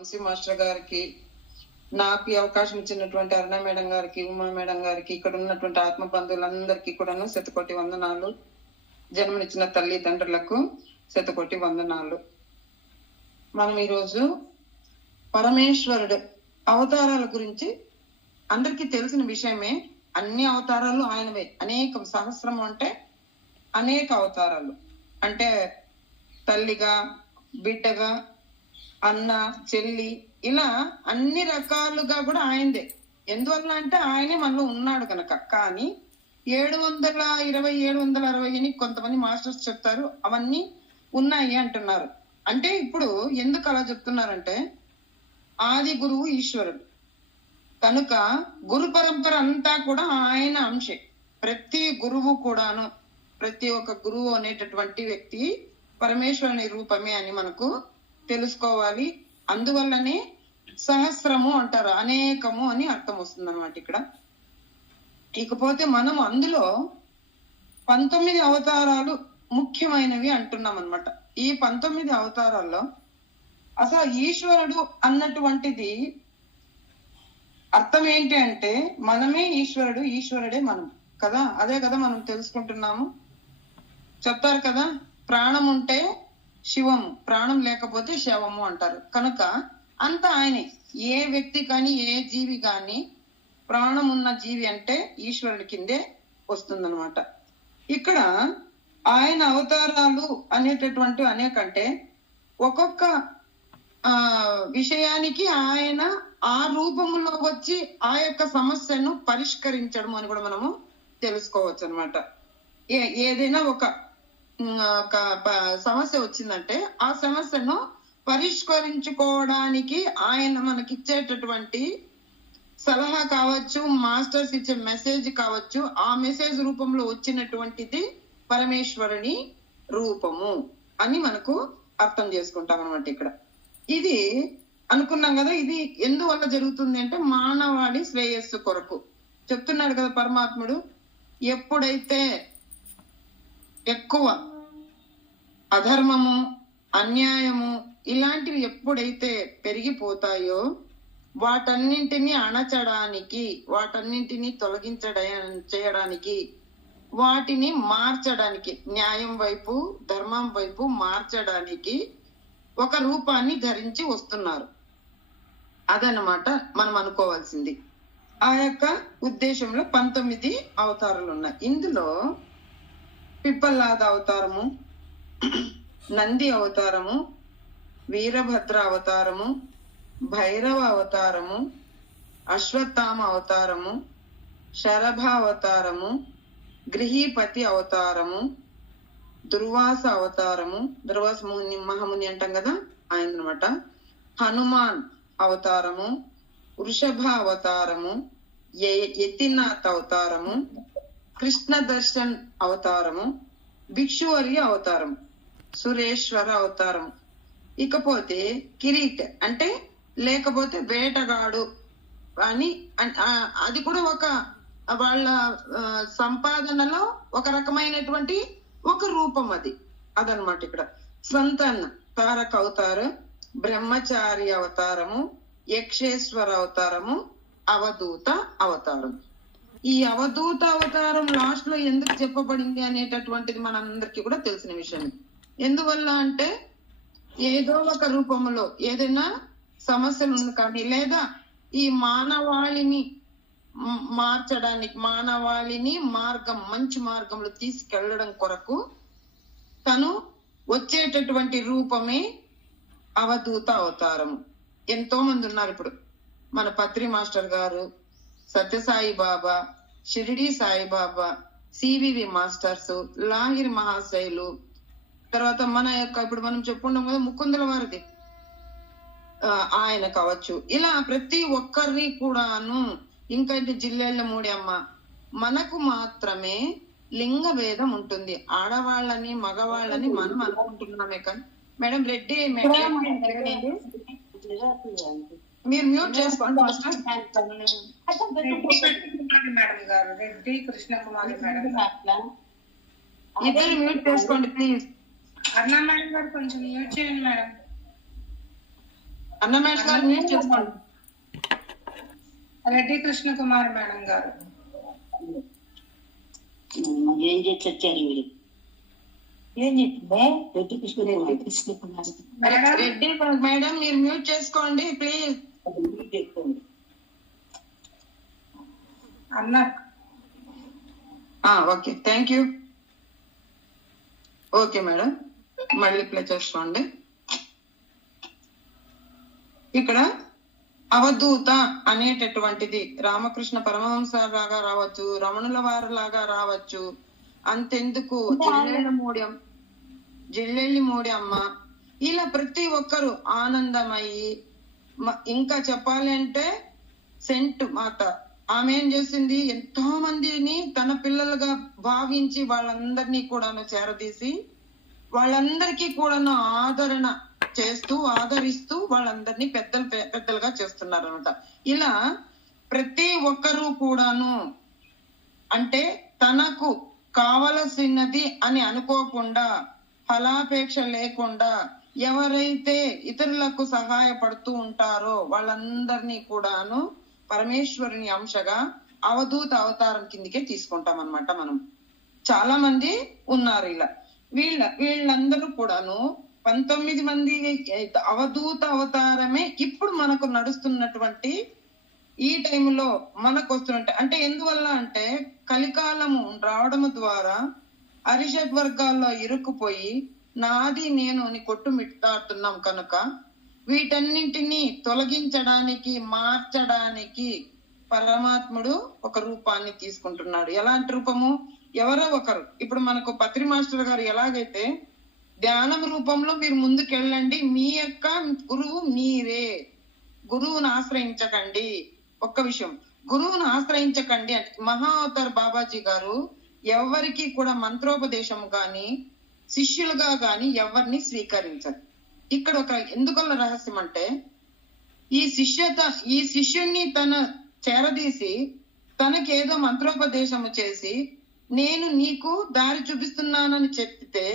Vamsi master గారికి, నాకు ఈ అవకాశం ఇచ్చినటువంటి అరుణ మేడం గారికి, ఉమా మేడం గారికి, ఇక్కడ ఉన్నటువంటి ఆత్మ బంధువులందరికీ కూడాను శతకోటి వందనాలు. జన్మనిచ్చిన తల్లిదండ్రులకు శతకోటి వందనాలు. మనం ఈరోజు పరమేశ్వరుడు అవతారాల గురించి అందరికీ తెలిసిన విషయమే. అన్ని అవతారాలు ఆయనవే. అనేక సహస్రము అంటే అనేక అవతారాలు. అంటే తల్లిగా, బిడ్డగా, అన్న, చెల్లి, ఇలా అన్ని రకాలుగా కూడా ఆయనదే. ఎందువల్ల అంటే ఆయనే మనలో ఉన్నాడు కనుక. కానీ 720, 760 అని కొంతమంది మాస్టర్స్ చెప్తారు, అవన్నీ ఉన్నాయి అంటున్నారు. అంటే ఇప్పుడు ఎందుకు అలా చెప్తున్నారంటే, ఆది గురువు ఈశ్వరుడు కనుక గురు పరంపర అంతా కూడా ఆయన అంశే. ప్రతి గురువు కూడాను, ప్రతి ఒక్క గురువు అనేటటువంటి వ్యక్తి పరమేశ్వరుని రూపమే అని మనకు తెలుసుకోవాలి. అందువల్లనే సహస్రము అంటారు, అనేకము అని అర్థం వస్తుంది అన్నమాట ఇక్కడ. ఇకపోతే మనం అందులో 19 అవతారాలు ముఖ్యమైనవి అంటున్నాం అన్నమాట. ఈ 19 అవతారాల్లో అసలు ఈశ్వరుడు అన్నటువంటిది అర్థం ఏంటి అంటే, మనమే ఈశ్వరుడు, ఈశ్వరుడే మనం కదా. అదే కదా మనం తెలుసుకుంటున్నాము. చెప్తారు కదా, ప్రాణం ఉంటే శివము, ప్రాణం లేకపోతే శవము అంటారు. కనుక అంత ఆయనే. ఏ వ్యక్తి కానీ, ఏ జీవి కానీ ప్రాణం ఉన్న జీవి అంటే ఈశ్వరుడి కిందే వస్తుందన్నమాట. ఇక్కడ ఆయన అవతారాలు అనేటటువంటి అనేకంటే ఒక్కొక్క విషయానికి ఆయన ఆ రూపంలో వచ్చి ఆ యొక్క సమస్యను పరిష్కరించడం అని కూడా మనము తెలుసుకోవచ్చు అనమాట. ఏదైనా ఒక సమస్య వచ్చిందంటే ఆ సమస్యను పరిష్కరించుకోవడానికి ఆయన మనకిచ్చేటటువంటి సలహా కావచ్చు, మాస్టర్స్ ఇచ్చే మెసేజ్ కావచ్చు, ఆ మెసేజ్ రూపంలో వచ్చినటువంటిది పరమేశ్వరుని రూపము అని మనకు అర్థం చేసుకుంటాం అనమాట. ఇక్కడ ఇది అనుకున్నాం కదా. ఇది ఎందువల్ల జరుగుతుంది అంటే మానవాళి శ్రేయస్సు కొరకు చెప్తున్నాడు కదా పరమాత్ముడు. ఎప్పుడైతే ఎక్కువ అధర్మము, అన్యాయము ఇలాంటివి ఎప్పుడైతే పెరిగిపోతాయో వాటన్నింటినీ అణచడానికి, వాటన్నింటినీ చేయడానికి, వాటిని మార్చడానికి, న్యాయం వైపు, ధర్మం వైపు మార్చడానికి ఒక రూపాన్ని ధరించి వస్తున్నారు. అదనమాట మనం అనుకోవాల్సింది. ఆ యొక్క ఉద్దేశంలో 19 అవతారాలు ఉన్నాయి. ఇందులో పిప్పల్లాద అవతారము, నంది అవతారము, వీరభద్ర అవతారము, భైరవ అవతారము, అశ్వత్థామ అవతారము, శరభ అవతారము, గృహీపతి అవతారము, దుర్వాస అవతారము, దుర్వాస మహాముని అంటాం కదా ఆయన అనమాట, హనుమాన్ అవతారము, వృషభ అవతారము, యతినాథ్ అవతారము, కృష్ణ దర్శన్ అవతారము, భిక్షువర్య అవతారం, సురేశ్వర అవతారం. ఇకపోతే కిరీట్ అంటే లేకపోతే వేటగాడు అని, అది కూడా ఒక వాళ్ళ సంపాదనలో ఒక రకమైనటువంటి ఒక రూపం అదనమాట. ఇక్కడ సంతాన తారక అవతారం, బ్రహ్మచారి అవతారము, యక్షేశ్వర అవతారము, అవధూత అవతారం. ఈ అవధూత అవతారం లాస్ట్ లో ఎందుకు చెప్పబడింది అనేటటువంటిది మనందరికీ కూడా తెలిసిన విషయం. ఎందువల్ల అంటే ఏదో ఒక రూపంలో ఏదైనా సమస్యలు ఉంది కానీ, లేదా ఈ మానవాళిని మార్చడానికి, మానవాళిని మంచి మార్గంలో తీసుకెళ్లడం కొరకు తను వచ్చేటటువంటి రూపమే అవధూత అవతారము. ఎంతో మంది ఉన్నారు ఇప్పుడు. మన పత్రి మాస్టర్ గారు, సత్యసాయి బాబా, షిరిడి సాయిబాబా, సివివి మాస్టర్స్, లాహిర్ మహాశైలు, తర్వాత మన యొక్క ఇప్పుడు మనం చెప్పుకుంటాం కదా ముకుందల వారిది ఆయన కావచ్చు. ఇలా ప్రతి ఒక్కరిని కూడాను, ఇంకా జిల్లేళ్ల మూడి అమ్మ, మనకు మాత్రమే లింగ భేదం ఉంటుంది. ఆడవాళ్ళని మగవాళ్ళని మనం అనుకుంటున్నామే కానీ. మేడం రెడ్డి, మీరు మ్యూట్ చేసుకోండి మాస్టర్. మేడం గారు రెడ్డి కృష్ణకుమారి మేడం ఇద్దరు మ్యూట్ చేసుకోండి ప్లీజ్. అరుణ మేడం గారు కొంచెం మ్యూట్ చేయండి మేడం. అన్న మేడం గారు మ్యూట్ చేసుకోండి. రెడ్డి కృష్ణకుమారి మేడం గారు. ఏం చేసి వచ్చారు మీరు? ఏం చెప్పిందే? రెడ్డి కృష్ణకుమారి మేడం రెడ్డి మేడం మీరు మ్యూట్ చేసుకోండి ప్లీజ్. చెప్తుంది. అన్న okay thank you. Okay madam మళ్ళీ ప్లే చేసుకోండి. ఇక్కడ అవధూత అనేటటువంటిది రామకృష్ణ పరమహంస లాగా రావచ్చు, రమణుల వారి లాగా రావచ్చు. అంతెందుకు జిల్లెళ్ళి మూడి అమ్మ, ఇలా ప్రతి ఒక్కరు ఆనందమయ్యి, ఇంకా చెప్పాలంటే సెంట్ మాత, ఆమె ఏం చేసింది, ఎంతో మందిని తన పిల్లలుగా భావించి వాళ్ళందరినీ కూడాను చేరదీసి వాళ్ళందరికీ కూడాను ఆదరణ చేస్తూ ఆదరిస్తూ వాళ్ళందరినీ పెద్దలుగా చేస్తున్నారు అనమాట. ఇలా ప్రతి ఒక్కరూ కూడాను అంటే తనకు కావలసినది అని అనుకోకుండా, ఫలాపేక్ష లేకుండా ఎవరైతే ఇతరులకు సహాయపడుతూ ఉంటారో వాళ్ళందరినీ కూడాను పరమేశ్వరుని అంశగా అవధూత అవతారం కిందికే తీసుకుంటాం అన్నమాట. మనం చాలా మంది ఉన్నారు ఇలా. వీళ్ళందరూ కూడాను 19 మంది అవధూత అవతారమే ఇప్పుడు మనకు నడుస్తున్నటువంటి ఈ టైంలో మనకు వస్తున్నట్టు. అంటే ఎందువల్ల అంటే కలికాలము రావడము ద్వారా అరిషడ్ వర్గాల్లో ఇరుక్కుపోయి నాది నేను అని కొట్టుమిట్టాడుతున్నాం కనుక వీటన్నింటినీ తొలగించడానికి మార్చడానికి పరమాత్ముడు ఒక రూపాన్ని తీసుకుంటున్నాడు. ఎలాంటి రూపము? ఎవరో ఒకరు. ఇప్పుడు మనకు పత్రి మాస్టర్ గారు ఎలాగైతే ధ్యానం రూపంలో మీరు ముందుకెళ్ళండి, మీ యొక్క గురువు మీరే, గురువును ఆశ్రయించకండి. ఒక్క విషయం, గురువును ఆశ్రయించకండి అంటే మహా అవతార్ బాబాజీ గారు ఎవరికి కూడా మంత్రోపదేశం గాని శిష్యులుగా గాని ఎవరిని స్వీకరించరు. ఇక్కడ ఒక ఎందుకల్ల రహస్యం అంటే ఈ శిష్యుణ్ణి తన చేరదీసి తనకేదో మంత్రోపదేశము చేసి నేను నీకు దారి చూపిస్తున్నానని చెప్తే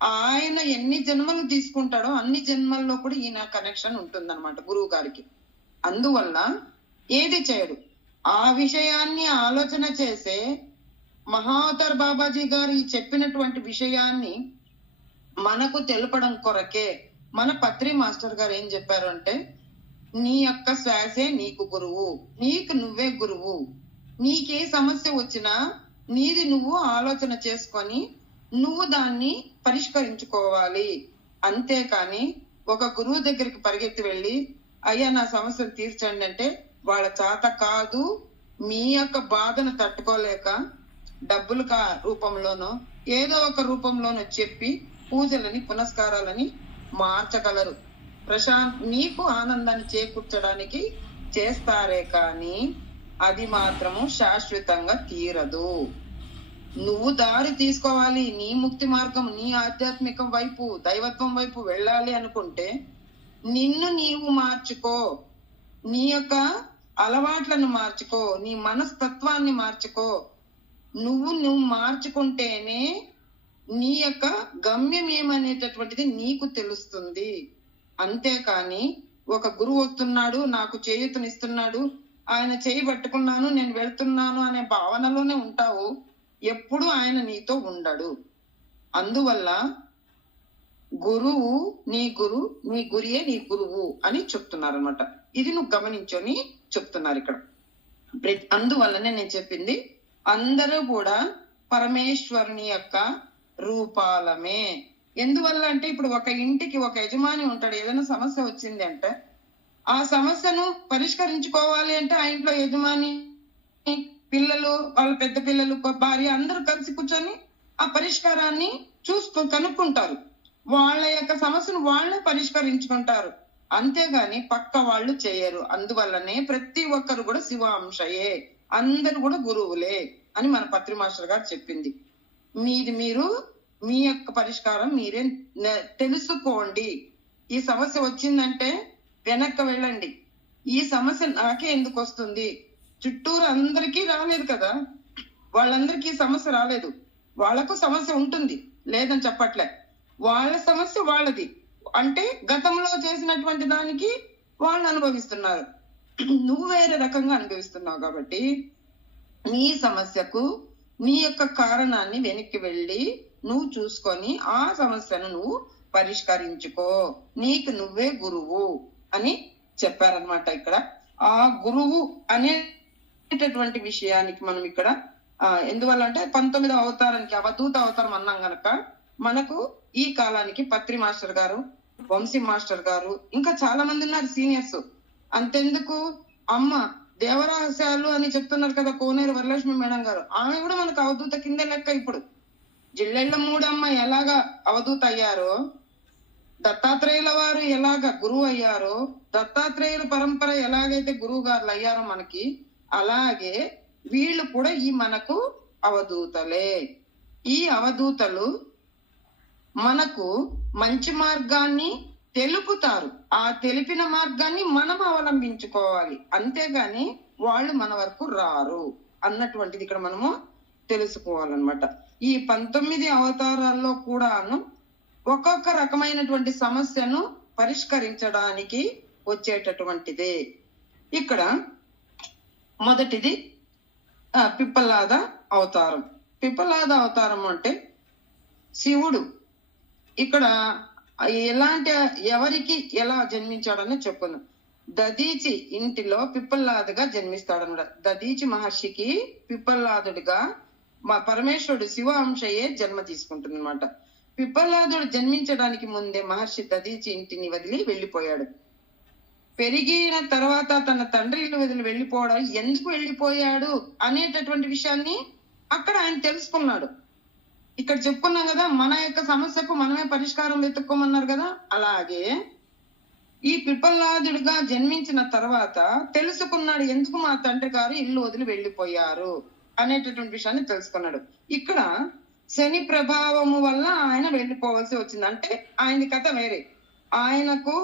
ఆయన ఎన్ని జన్మలు తీసుకుంటాడో అన్ని జన్మల్లో కూడా ఈయన కనెక్షన్ ఉంటుందన్నమాట గురువు గారికి. అందువల్ల ఏది చేయడు. ఆ విషయాన్ని ఆలోచన చేసే మహావతార్ బాబాజీ గారు చెప్పినటువంటి విషయాన్ని మనకు తెలపడం కొరకే మన పత్రి మాస్టర్ గారు ఏం చెప్పారు అంటే, నీ యొక్క శ్వాసే నీకు గురువు, నీకు నువ్వే గురువు. నీకే సమస్య వచ్చినా నీది నువ్వు ఆలోచన చేసుకొని నువ్వు దాన్ని పరిష్కరించుకోవాలి. అంతేకాని ఒక గురువు దగ్గరికి పరిగెత్తి వెళ్ళి అయ్యా నా సమస్యను తీర్చండి అంటే వాళ్ళ చేత కాదు. మీ యొక్క బాధను తట్టుకోలేక డబ్బులు రూపంలోనో ఏదో ఒక రూపంలోనో చెప్పి పూజలని పునస్కారాలని మార్చగలరు. నీకు ఆనందాన్ని చేకూర్చడానికి చేస్తారే కానీ అది మాత్రము శాశ్వతంగా తీరదు. నువ్వు దారి తీసుకోవాలి, నీ ముక్తి మార్గం, నీ ఆధ్యాత్మికం వైపు దైవత్వం వైపు వెళ్ళాలి అనుకుంటే నిన్ను నీవు మార్చుకో, నీ యొక్క అలవాట్లను మార్చుకో, నీ మనస్తత్వాన్ని మార్చుకో. నువ్వు మార్చుకుంటేనే నీ యొక్క గమ్యం ఏమనేటటువంటిది నీకు తెలుస్తుంది. అంతేకాని ఒక గురువు వస్తున్నాడు నాకు చేయూతనిస్తున్నాడు, ఆయన చేయి పట్టుకున్నాను నేను వెళ్తున్నాను అనే భావనలోనే ఉంటావు, ఎప్పుడు ఆయన నీతో ఉండడు. అందువల్ల గురువు నీ గురియే నీ గురువు అని చెప్తున్నారు అనమాట. ఇది నువ్వు గమనించని చెప్తున్నారు ఇక్కడ. అందువల్లనే నేను చెప్పింది అందరూ కూడా పరమేశ్వరుని యొక్క రూపాలమే. ఎందువల్ల అంటే ఇప్పుడు ఒక ఇంటికి ఒక యజమాని ఉంటాడు. ఏదైనా సమస్య వచ్చింది అంటే ఆ సమస్యను పరిష్కరించుకోవాలి అంటే ఆ ఇంట్లో యజమాని, పిల్లలు, వాళ్ళ పెద్ద పిల్లలు, భార్య అందరూ కలిసి కూర్చొని ఆ పరిష్కారాన్ని కనుక్కుంటారు. వాళ్ళ యొక్క సమస్యను వాళ్ళే పరిష్కరించుకుంటారు. అంతేగాని పక్క వాళ్ళు చేయరు. అందువల్లనే ప్రతి ఒక్కరు కూడా శివాంశయే, అందరు కూడా గురువులే అని మన పత్రి మాస్టర్ గారు చెప్పింది. మీరు మీ యొక్క పరిష్కారం మీరే తెలుసుకోండి. ఈ సమస్య వచ్చిందంటే వెనక్కి వెళ్ళండి. ఈ సమస్య నాకే ఎందుకు వస్తుంది? చుట్టూరు అందరికీ రాలేదు కదా, వాళ్ళందరికీ సమస్య రాలేదు. వాళ్ళకు సమస్య ఉంటుంది, లేదని చెప్పట్లే. వాళ్ళ సమస్య వాళ్ళది. అంటే గతంలో చేసినటువంటి దానికి వాళ్ళు అనుభవిస్తున్నారు, నువ్వు వేరే రకంగా అనుభవిస్తున్నావు. కాబట్టి నీ సమస్యకు నీ యొక్క కారణాన్ని వెనక్కి వెళ్ళి నువ్వు చూసుకొని ఆ సమస్యను నువ్వు పరిష్కరించుకో, నీకు నువ్వే గురువు అని చెప్పారనమాట. ఇక్కడ ఆ గురువు అనేటటువంటి విషయానికి మనం ఇక్కడ ఎందువల్ల అంటే 19వ అవతారానికి అవధూత అవతారం అన్నాం గనక మనకు ఈ కాలానికి పత్రి మాస్టర్ గారు, వంశీ మాస్టర్ గారు, ఇంకా చాలా మంది ఉన్నారు సీనియర్స్. అంతెందుకు అమ్మ దేవరహస్యాలు అని చెప్తున్నారు కదా కోనేరు వరలక్ష్మి మేడం గారు, ఆమె కూడా మనకు అవధూత కింద లెక్క. ఇప్పుడు జిల్లెళ్ళ మూడమ్మ ఎలాగా అవధూత అయ్యారో, దత్తాత్రేయుల వారు ఎలాగా గురువు అయ్యారో, దత్తాత్రేయుల పరంపర ఎలాగైతే గురువు గారులు అయ్యారో మనకి, అలాగే వీళ్ళు కూడా ఈ మనకు అవధూతలే. ఈ అవధూతలు మనకు మంచి మార్గాన్ని తెలుపుతారు, ఆ తెలిపిన మార్గాన్ని మనం అవలంబించుకోవాలి, అంతేగాని వాళ్ళు మన వరకు రారు అన్నటువంటిది ఇక్కడ మనము తెలుసుకోవాలన్నమాట. ఈ 19 అవతారాల్లో కూడాను ఒక్కొక్క రకమైనటువంటి సమస్యను పరిష్కరించడానికి వచ్చేటటువంటిదే. ఇక్కడ మొదటిది పిప్పలాద అవతారం. పిప్పలాద అవతారం అంటే శివుడు ఇక్కడ ఎలాంటి ఎవరికి ఎలా జన్మించాడని చెప్పుకుందాం. దదీచి ఇంటిలో పిప్పల్లాదుగా జన్మిస్తాడన్నమాట. దదీచి మహర్షికి పిప్పల్లాదుడిగా మా పరమేశ్వరుడు శివ అంశయే జన్మ తీసుకుంటుంది అనమాట. పిప్పల్లాదుడు జన్మించడానికి ముందే మహర్షి దదీచి ఇంటిని వదిలి వెళ్ళిపోయాడు. పెరిగిన తర్వాత తన తండ్రి ఇల్లు వదిలి వెళ్ళిపోవడం, ఎందుకు వెళ్ళిపోయాడు అనేటటువంటి విషయాన్ని అక్కడ ఆయన తెలుసుకున్నాడు. ఇక్కడ చెప్పుకున్నాం కదా, మన యొక్క సమస్యకు మనమే పరిష్కారం వెతుక్కోమన్నారు కదా, అలాగే ఈ పిప్పల్లాదుడిగా జన్మించిన తర్వాత తెలుసుకున్నాడు ఎందుకు మా తండ్రి గారు ఇల్లు వదిలి వెళ్ళిపోయారు అనేటటువంటి విషయాన్ని తెలుసుకున్నాడు. ఇక్కడ శని ప్రభావము వల్ల ఆయన వెళ్ళిపోవాల్సి వచ్చింది. అంటే ఆయన కథ వేరే, ఆయనకు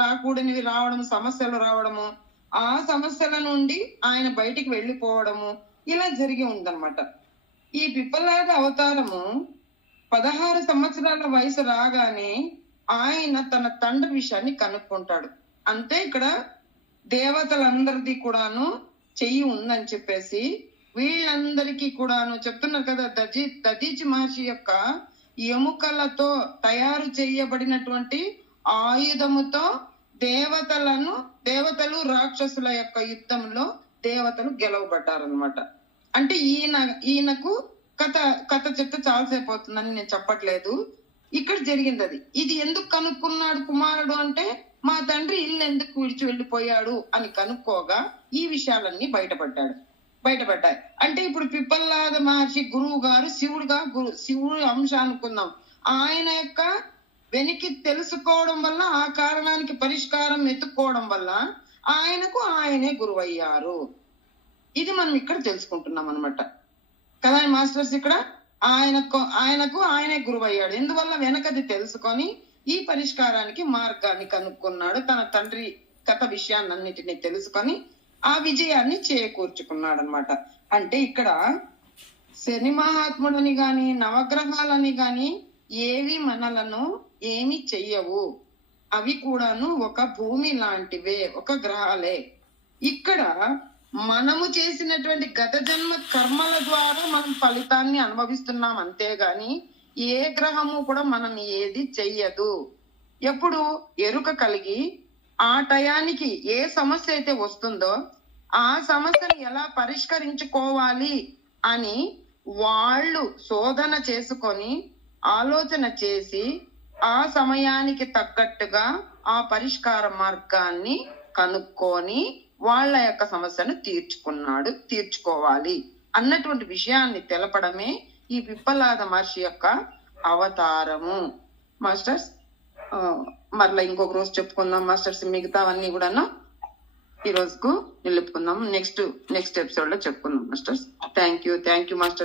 రాకూడనివి రావడం, సమస్యలు రావడము, ఆ సమస్యల నుండి ఆయన బయటికి వెళ్ళిపోవడము ఇలా జరిగి ఉందన్నమాట. ఈ పిప్పలాద అవతారము 16 సంవత్సరాల వయసు రాగానే ఆయన తన తండ్రి విషయాన్ని కనుక్కుంటాడు. అంతే ఇక్కడ దేవతలందరిది కూడాను చెయ్యి ఉందని చెప్పేసి వీళ్ళందరికీ కూడాను చెప్తున్నారు కదా. దదీచి మహర్షి యొక్క ఎముకలతో తయారు చేయబడినటువంటి ఆయుధముతో దేవతలు రాక్షసుల యొక్క యుద్ధంలో దేవతలు గెలవబడ్డారనమాట. అంటే ఈయనకు కథ చెప్తే చాలాసేపు అవుతుందని నేను చెప్పట్లేదు, ఇక్కడ జరిగింది అది. ఇది ఎందుకు కనుక్కున్నాడు కుమారుడు అంటే, మా తండ్రి ఇల్లు ఎందుకు విడిచి వెళ్ళిపోయాడు అని కనుక్కోగా ఈ విషయాలన్నీ బయటపడ్డాయి. అంటే ఇప్పుడు పిప్పల్లాద మహర్షి గురువు గారు శివుడు అంశ అనుకుందాం, ఆయన యొక్క వెనికి తెలుసుకోవడం వల్ల, ఆ కారణానికి పరిష్కారం వెతుక్కోవడం వల్ల ఆయనే గురువు అయ్యారు. ఇది మనం ఇక్కడ తెలుసుకుంటున్నాం అనమాట కదా మాస్టర్స్. ఇక్కడ ఆయనకు ఆయనే గురువు అయ్యాడు. ఎందువల్ల వెనకది తెలుసుకొని ఈ పరిష్కారానికి మార్గాన్ని కనుక్కున్నాడు. తన తండ్రి కథ విషయాన్నిటిని తెలుసుకొని ఆ విజయాన్ని చేకూర్చుకున్నాడు అనమాట. అంటే ఇక్కడ శని మహాత్ముడని గాని నవగ్రహాలని గాని ఏవి మనలను ఏమి చెయ్యవు, అవి కూడాను ఒక భూమి లాంటివే, ఒక గ్రహాలే. ఇక్కడ మనము చేసినటువంటి గత జన్మ కర్మల ద్వారా మనం ఫలితాన్ని అనుభవిస్తున్నాం, అంతేగాని ఏ గ్రహము కూడా మనం ఏది చెయ్యదు. ఎప్పుడు ఎరుక కలిగి ఆ టయానికి ఏ సమస్య అయితే వస్తుందో ఆ సమస్యను ఎలా పరిష్కరించుకోవాలి అని వాళ్ళు శోధన చేసుకొని ఆలోచన చేసి ఆ సమయానికి తగ్గట్టుగా ఆ పరిష్కార మార్గాన్ని కనుక్కొని వాళ్ళ యొక్క సమస్యను తీర్చుకోవాలి అన్నటువంటి విషయాన్ని తెలపడమే ఈ పిప్పలాద మహర్షి యొక్క అవతారము. మాస్టర్స్ మరలా ఇంకొక రోజు చెప్పుకుందాం మాస్టర్స్, మిగతావన్నీ కూడా ఈ రోజుకు నిలుపుకుందాం. నెక్స్ట్ ఎపిసోడ్ లో చెప్పుకుందాం మాస్టర్స్. Thank you masters.